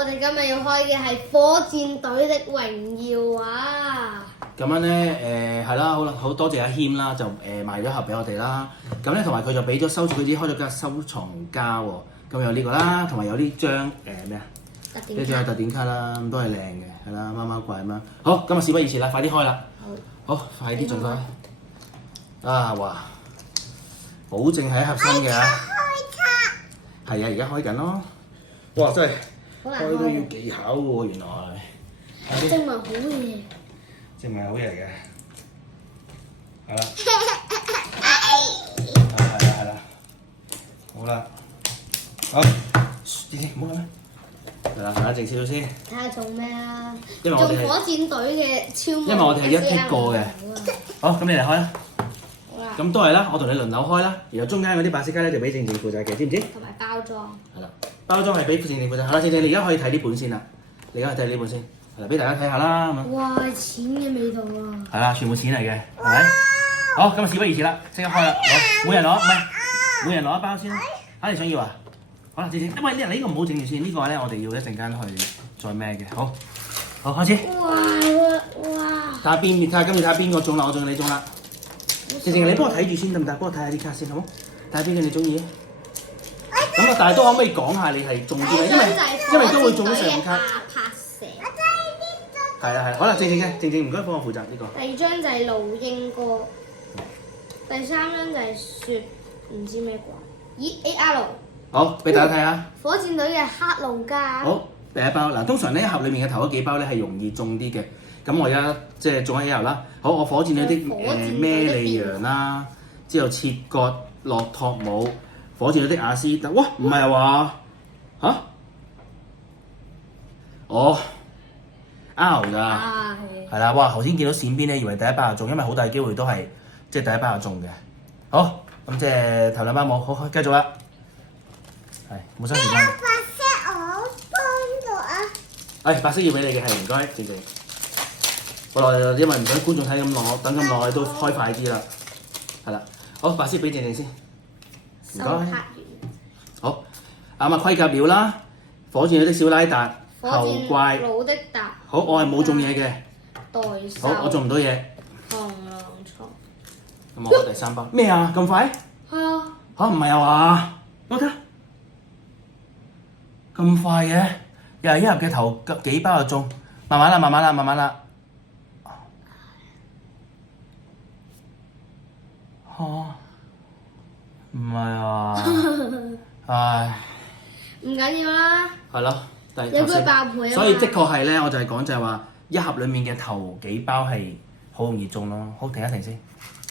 我哋今日要開嘅係火箭隊的榮耀啊！咁樣咧係啦，好多謝阿謙啦，就賣咗盒俾我哋啦。咁咧同埋佢就俾咗收住佢啲開咗間收藏夾喎。咁有呢個啦，同埋有呢張咩啊？呢張係特典卡啦，咁都係靚嘅，係啦，貓貓怪咁樣。好，今日事不宜遲啦，快啲開啦！好，快啲盡快。啊哇！保證係一盒新嘅啊！係啊，而家開緊咯。哇！真係開都要技巧喎，原來。證明好嘢。證明好嘢嚟嘅。係啦。係啦。好啦。好。點唔好咁啦。係啦，大家靜少少先。睇下做咩啊？因為我哋係火箭隊嘅超。因為我哋係一剔過嘅。好，咁你嚟開啦。咁都係啦，我同你輪流開啦，然後中間嗰啲白色卡咧就俾靜靜負責嘅，知唔知？同埋包裝。係啦，包裝係俾靜靜負責。好啦，靜靜你而家可以睇呢本先啦，你而家可以睇呢本先，係啦，俾大家睇下啦咁樣。哇，錢嘅味道啊！係啦，全部錢嚟嘅，係咪？好，咁事不宜遲啦，即刻開啦，每人攞，唔係，每人攞一包先啦。你想要啊？好啦，靜靜，因為呢個唔好整住先，呢個咧我哋要一陣間去再咩嘅，好，好開始。哇！睇下今次睇下邊個中啦，我中你中啦。靜靜，你幫我睇住先得唔得？幫我睇下啲卡先，好冇？睇下邊個你中意。咁啊，但係都可唔可以講下你係中啲咧？因為都會中咗成副卡。拍蛇。係啊，好啦，靜靜唔該幫我負責呢個。第二張就係老鷹哥，第三張就係雪唔知咩怪。咦 AR。好，俾大家睇下。火箭隊嘅黑龍加。好，第一包嗱，通常呢一盒裡面嘅頭嗰幾包咧係容易中啲嘅。咁我而家即係中咗一盒啦。好，我火箭隊的咩利羊啦，之後切割洛托姆，火箭隊的亞斯特，哇，唔係話嚇？哦 R 㗎，係啦，哇！頭先見到閃邊咧，以為第一包就中，因為好大機會都係即係第一包就中嘅。好，咁即係頭兩包冇，好，繼續啦。係冇嘥時間。白色我幫到啊！白色要俾你嘅係唔該，靜靜。好耐，因為唔想觀眾睇咁耐，等咁耐都開快啲啦。係啦，好，白色俾靜靜先。唔該。好，啱盔甲鳥啦，火箭隊的小拉達，後怪。老的達。好，我係冇中嘢嘅。代獸。好，我做唔到嘢。螳螂蟲。咁我第三包。咩啊？咁快？係啊。嚇唔係啊嘛？我睇。咁快嘅？又係一盒嘅頭幾包就中，慢慢啦。嚇，唔係啊！唉，唔緊要啦。係咯，有佢爆倍啊嘛。所以的確係咧，我就係講就係話一盒裡面嘅頭幾包係好容易中咯。好，停一停先。